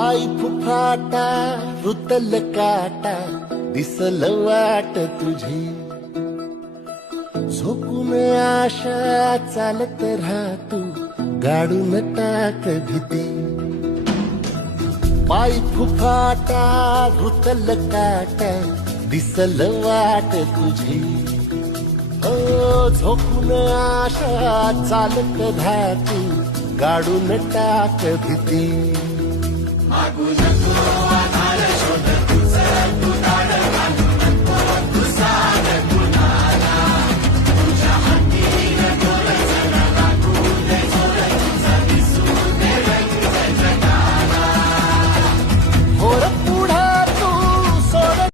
पाय फुफाटा रुतल काटा दिसल वाट तुझी झोकून आशा चालत राहतू गाडून टाक भीती पाय फुफाटा रुतल काटा दिसल वाट तुझी झोकून आशा चालत राहतू गाडून टाक भीती मागून